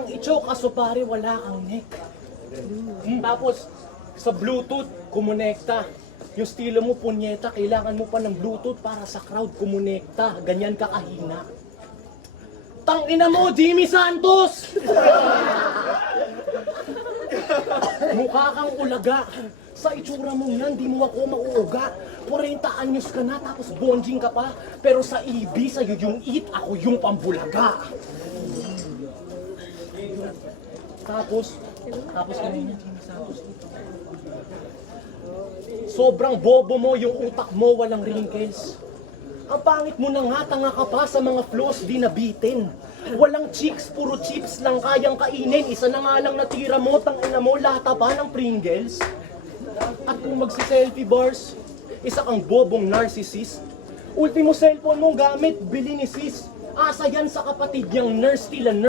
kang icho kaso pare wala kang neck. Tapos, sa Bluetooth, kumonekta. Yung estilo mo, punyeta, kailangan mo pa ng Bluetooth para sa crowd, kumonekta. Ganyan ka kahina. Tangina mo, Jimmy Santos! Mukha kang ulaga. Sa itsura mo yan, di mo ako mauuga. 40 anyos ka na, tapos bonjing ka pa. Pero sa EB, sa'yo yung eat, ako yung pambulaga. Tapos kanina, Jimmy Santos dito. Sobrang bobo mo, yung utak mo walang wrinkles. Ang pangit mo na nga, tanga ka pa sa mga flows di nabitin. Walang chicks, puro chips lang kayang kainin. Isa na nga lang natira mo, tangina mo, lata pa ng Pringles. At kung magsi-selfie bars, isa kang bobong narcissist. Ultimo cellphone mong gamit, bili ni sis. Asa yan sa kapatid niyang nurse, tila nurse.